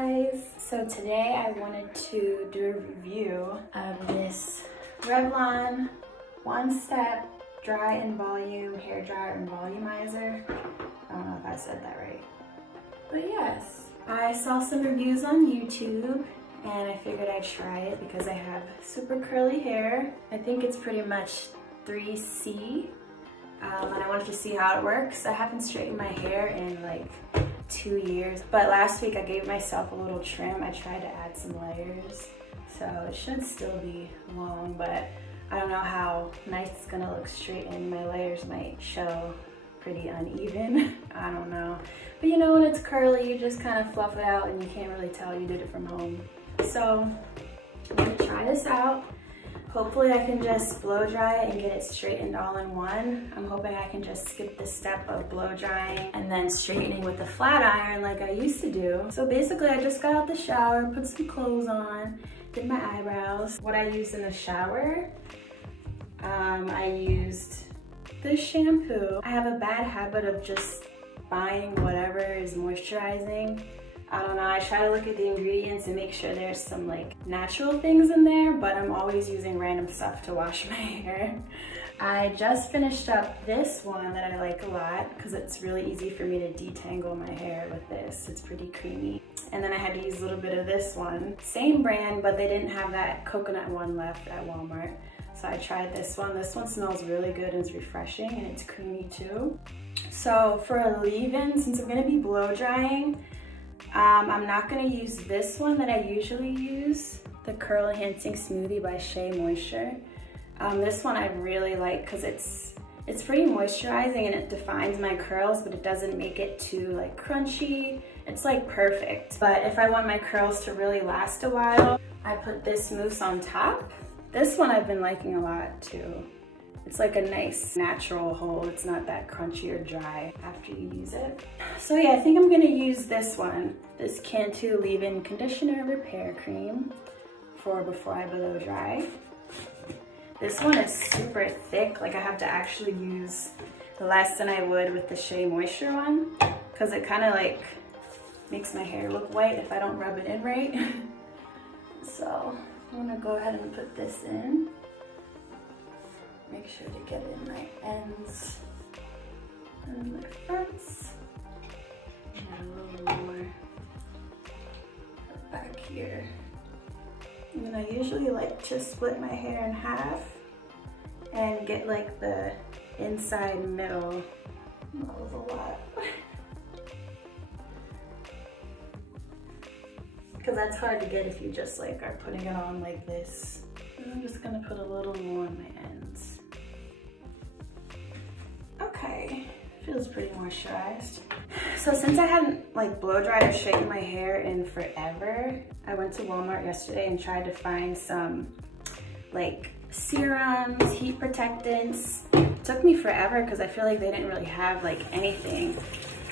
guys! So today I wanted to do a review of this Revlon one-step dry and volume hair dryer and volumizer. I don't know if I said that right. But yes, I saw some reviews on YouTube and I figured I'd try it because I have super curly hair. I think it's pretty much 3C. And I wanted to see how it works. I haven't straightened my hair in like 2 years, but last week I gave myself a little trim. I tried to add some layers, so it should still be long, but I don't know how nice it's gonna look straightened. My layers might show pretty uneven. I don't know, but you know, when it's curly, you just kind of fluff it out and you can't really tell you did it from home. So I'm gonna try this out. Hopefully I can just blow dry it and get it straightened all in one. I'm hoping I can just skip the step of blow drying and then straightening with the flat iron like I used to do. So basically I just got out the shower, put some clothes on, did my eyebrows. What I used in the shower, I used this shampoo. I have a bad habit of just buying whatever is moisturizing. I don't know, I try to look at the ingredients and make sure there's some like natural things in there, but I'm always using random stuff to wash my hair. I just finished up this one that I like a lot because it's really easy for me to detangle my hair with this. It's pretty creamy. And then I had to use a little bit of this one. Same brand, but they didn't have that coconut one left at Walmart. So I tried this one. This one smells really good and it's refreshing and it's creamy too. So for a leave-in, since I'm gonna be blow drying, I'm not going to use this one that I usually use, the Curl Enhancing Smoothie by Shea Moisture. This one I really like because it's pretty moisturizing and it defines my curls, but it doesn't make it too like crunchy. It's like perfect. But if I want my curls to really last a while, I put this mousse on top. This one I've been liking a lot too. It's like a nice natural hold. It's not that crunchy or dry after you use it. So yeah, I think I'm gonna use this one, this Cantu Leave-In Conditioner Repair Cream for before I blow dry. This one is super thick. Like I have to actually use less than I would with the Shea Moisture one because it kind of like makes my hair look white if I don't rub it in right. So I'm gonna go ahead and put this in. Make sure to get it in my ends and my fronts. And a little more back here. And then I usually like to split my hair in half and get like the inside middle. That was a lot. Because that's hard to get if you just like are putting it on like this. And I'm just gonna put a little more on my ends. Okay, feels pretty moisturized. So since I hadn't like blow dried or straightened my hair in forever, I went to Walmart yesterday and tried to find some like serums, heat protectants. It took me forever because I feel like they didn't really have like anything,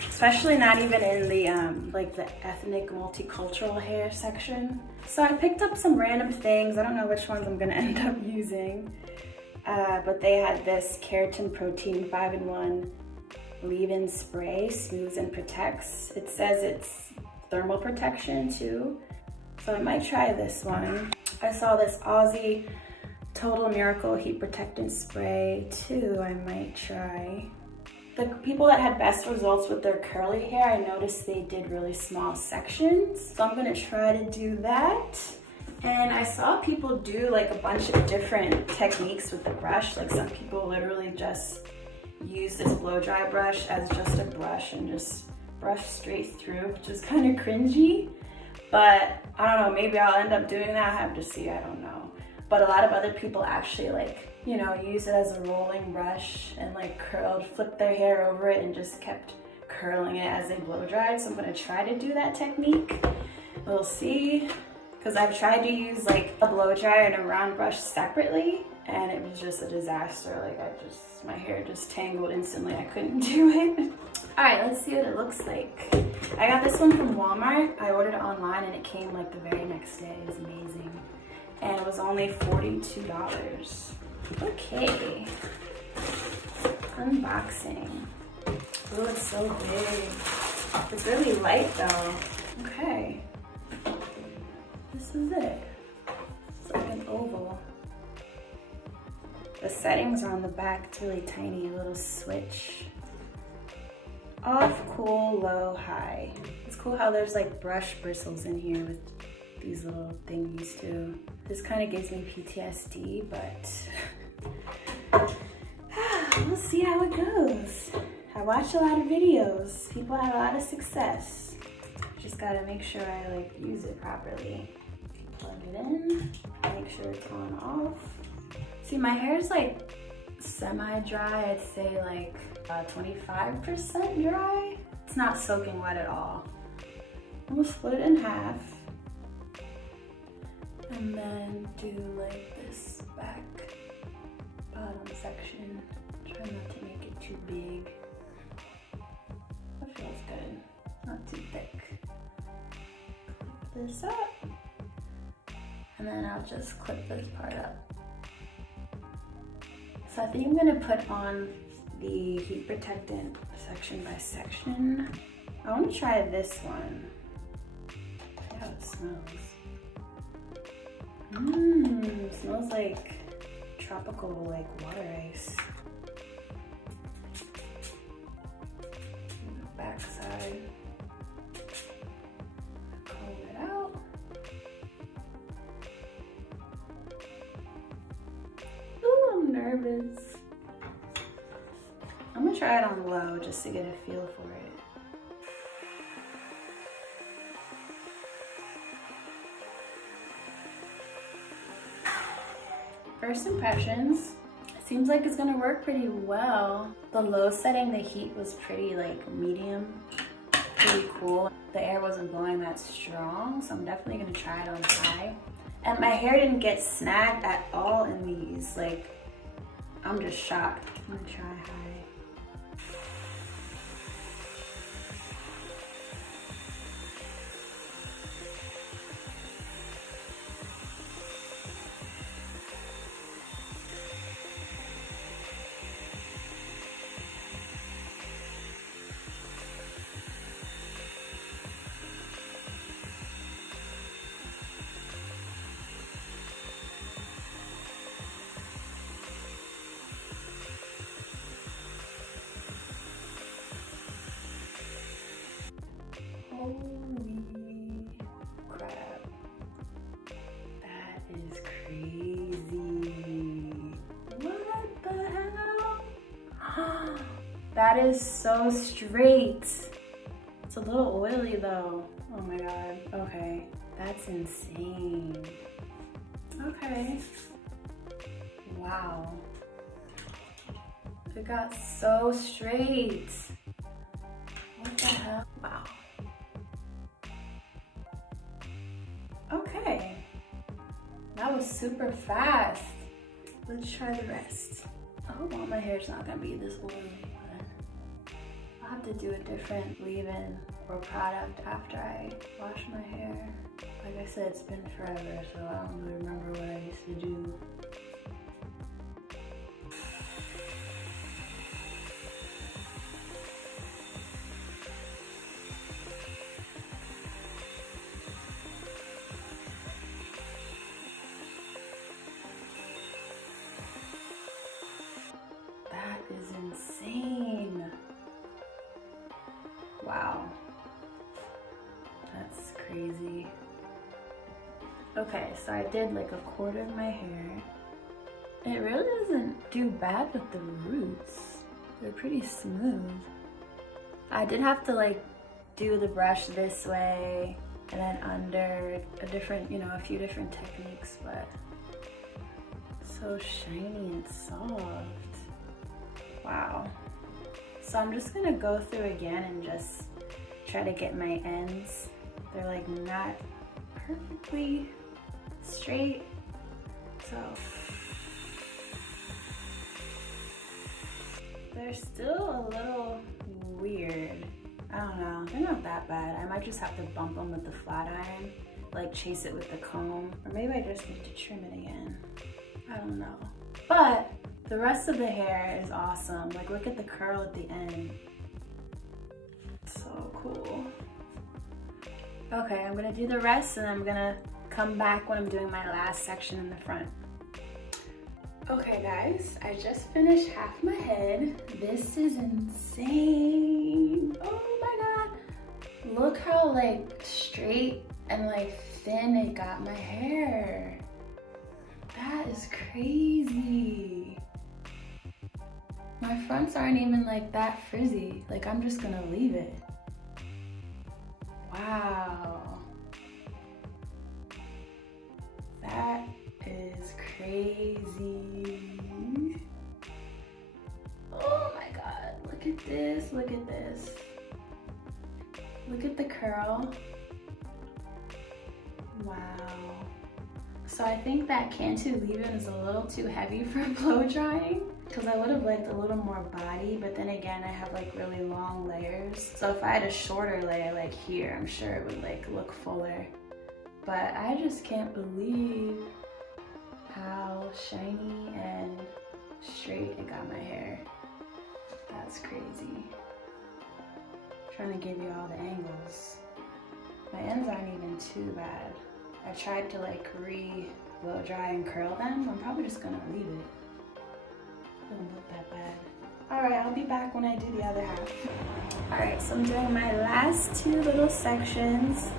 especially not even in the like the ethnic multicultural hair section. So I picked up some random things. I don't know which ones I'm gonna end up using, but they had this Keratin Protein 5-in-1 leave-in spray, smooths and protects. It says it's thermal protection too, so I might try this one. I saw this Aussie Total Miracle Heat Protectant Spray too, I might try. The people that had best results with their curly hair, I noticed they did really small sections. So I'm gonna try to do that. And I saw people do like a bunch of different techniques with the brush. Like some people literally just use this blow dry brush as just a brush and just brush straight through, which is kind of cringy. But I don't know, maybe I'll end up doing that. I have to see, I don't know. But a lot of other people actually like, you know, use it as a rolling brush and like flipped their hair over it and just kept curling it as they blow dried. So I'm gonna try to do that technique. We'll see. Because I've tried to use like a blow dryer and a round brush separately and it was just a disaster. Like my hair just tangled instantly. I couldn't do it. All right, let's see what it looks like. I got this one from Walmart. I ordered it online and it came like the very next day. It was amazing. And it was only $42. Okay. Unboxing. Oh, it's so big. It's really light though. Okay. The settings are on the back. It's really tiny, a little switch. Off, cool, low, high. It's cool how there's like brush bristles in here with these little thingies too. This kind of gives me PTSD, but we'll see how it goes. I watched a lot of videos. People have a lot of success. Just gotta make sure I like use it properly. Plug it in, make sure it's on off. See, my hair is like semi-dry. I'd say like 25% dry. It's not soaking wet at all. I'm gonna split it in half and then do like this back bottom section. Try not to make it too big. That feels good, not too thick. Clip this up and then I'll just clip this part up. So I think I'm gonna put on the heat protectant section by section. I want to try this one. See how it smells. Smells like tropical, like water ice. The back side. Comb it out. Ooh, I'm nervous. I'm gonna try it on low just to get a feel for it. First impressions, it seems like it's gonna work pretty well. The low setting, the heat was pretty like medium, pretty cool. The air wasn't blowing that strong, so I'm definitely gonna try it on high. And my hair didn't get snagged at all in these. Like, I'm just shocked. I'm gonna try high. Holy crap. That is crazy. What the hell? That is so straight. It's a little oily though. Oh my god. Okay. That's insane. Okay. Wow. It got so straight. What the hell? Wow. Okay. That was super fast. Let's try the rest. I hope all my hair's not gonna be this oily, but I'll have to do a different leave-in or product after I wash my hair. Like I said, it's been forever, so I don't really remember what I used to do. That is insane. Wow. That's crazy. Okay, so I did like a quarter of my hair. It really doesn't do bad with the roots. They're pretty smooth. I did have to like do the brush this way and then under a different, a few different techniques, but so shiny and soft. Wow. So I'm just gonna go through again and just try to get my ends. They're like not perfectly straight, so they're still a little weird. I don't know, they're not that bad. I might just have to bump them with the flat iron, like chase it with the comb, or maybe I just need to trim it again. I don't know. But the rest of the hair is awesome. Like, look at the curl at the end. So cool. Okay, I'm gonna do the rest and I'm gonna come back when I'm doing my last section in the front. Okay guys, I just finished half my head. This is insane. Oh my god. Look how like straight and like thin it got my hair. That is crazy. My fronts aren't even like that frizzy. Like I'm just gonna leave it. Wow. That is crazy. Oh my god, look at this, look at this. Look at the curl. Wow. So I think that Cantu leave-in is a little too heavy for blow drying because I would have liked a little more body, but then again, I have like really long layers. So if I had a shorter layer like here, I'm sure it would like look fuller. But I just can't believe how shiny and straight it got my hair. That's crazy. Trying to give you all the angles. My ends aren't even too bad. I tried to like blow dry and curl them. I'm probably just gonna leave it. It doesn't look that bad. All right, I'll be back when I do the other half. All right, so I'm doing my last two little sections.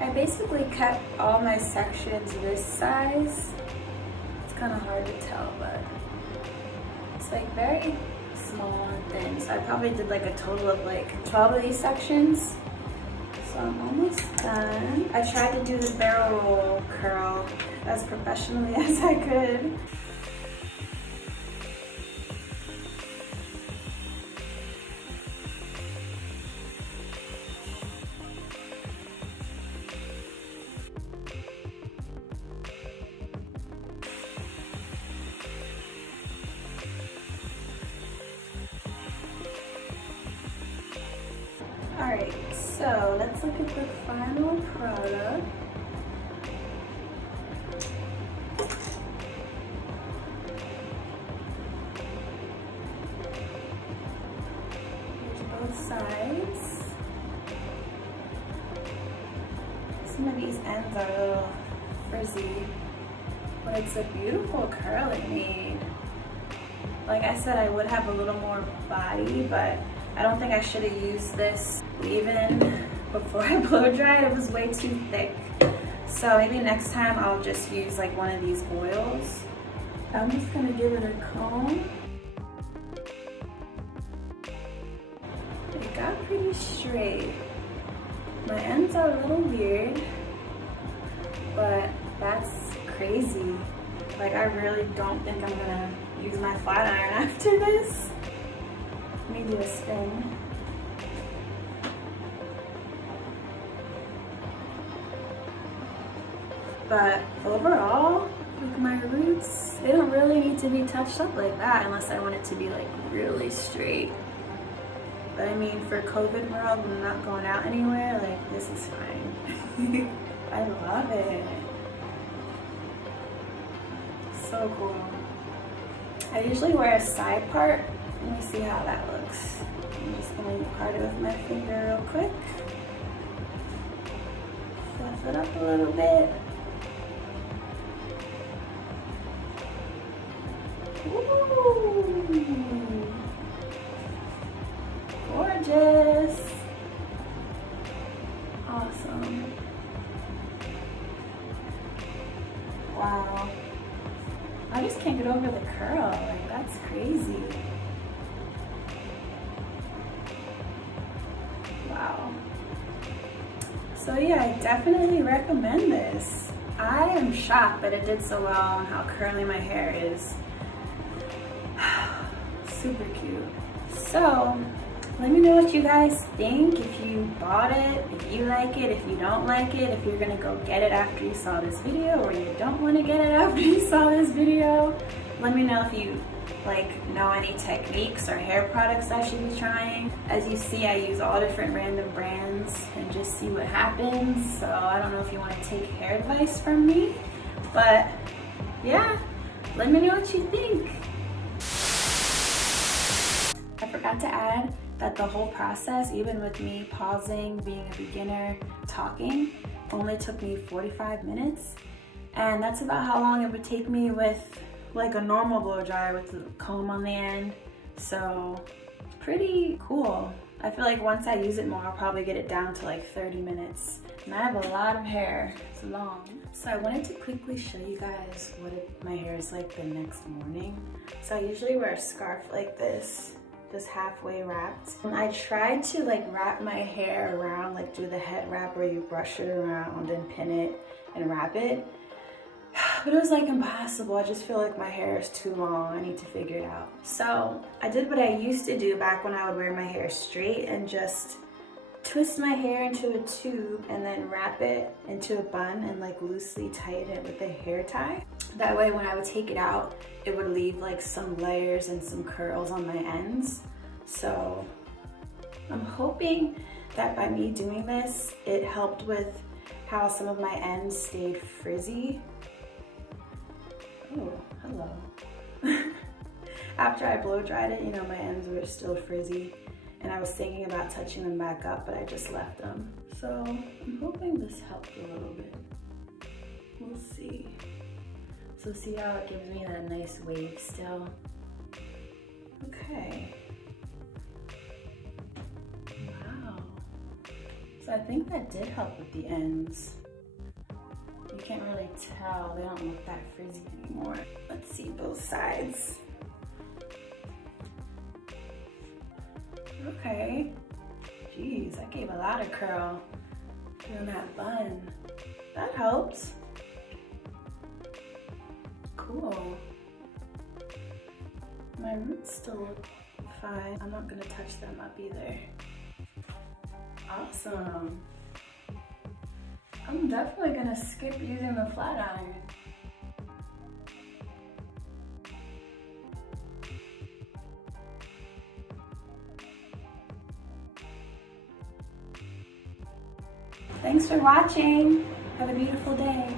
I basically kept all my sections this size. It's kind of hard to tell, but it's like very small and thin. So I probably did like a total of like 12 of these sections. So I'm almost done. I tried to do the barrel roll curl as professionally as I could. Alright, so let's look at the final product. Here's both sides. Some of these ends are a little frizzy, but it's a beautiful curl it made. Like I said, I would have a little more body, but I don't think I should have used this leave-in before I blow dried. It was way too thick. So maybe next time I'll just use like one of these oils. I'm just gonna give it a comb. It got pretty straight. My ends are a little weird, but that's crazy. Like I really don't think I'm gonna use my flat iron after this. Let me do a spin. But overall, like my roots, they don't really need to be touched up like that unless I want it to be like really straight. But I mean, for COVID world, I'm not going out anywhere, like this is fine. I love it. So cool. I usually wear a side part. Let me see how that looks. I'm just gonna part it with my finger real quick. Fluff it up a little bit. Ooh. Gorgeous. Awesome. Wow. I just can't get over the curl. Like, that's crazy. Wow. So yeah, I definitely recommend this. I am shocked that it did so well on how curly my hair is. Super cute. So, let me know what you guys think, if you bought it, if you like it, if you don't like it, if you're gonna go get it after you saw this video, or you don't want to get it after you saw this video. Let me know if you know any techniques or hair products I should be trying. As you see, I use all different random brands and just see what happens. So I don't know if you want to take hair advice from me, but yeah, let me know what you think. I forgot to add that the whole process, even with me pausing, being a beginner, talking, only took me 45 minutes. And that's about how long it would take me with like a normal blow dryer with the comb on the end. So pretty cool. I feel like once I use it more, I'll probably get it down to like 30 minutes. And I have a lot of hair, it's long. So I wanted to quickly show you guys what my hair is like the next morning. So I usually wear a scarf like this, just halfway wrapped. And I tried to like wrap my hair around, like do the head wrap where you brush it around and pin it and wrap it. But it was like impossible. I just feel like my hair is too long. I need to figure it out. So I did what I used to do back when I would wear my hair straight and just twist my hair into a tube and then wrap it into a bun and like loosely tighten it with a hair tie. That way when I would take it out, it would leave like some layers and some curls on my ends. So I'm hoping that by me doing this, it helped with how some of my ends stayed frizzy. Oh, hello. After I blow dried it, you know, my ends were still frizzy. And I was thinking about touching them back up, but I just left them. So I'm hoping this helped a little bit. We'll see. So see how it gives me that nice wave still? Okay. Wow. So I think that did help with the ends. You can't really tell, they don't look that frizzy anymore. Let's see both sides. Okay. Jeez, I gave a lot of curl doing that bun. That helped. Cool. My roots still look fine. I'm not gonna touch them up either. Awesome. I'm definitely gonna skip using the flat iron. Thanks for watching. Have a beautiful day.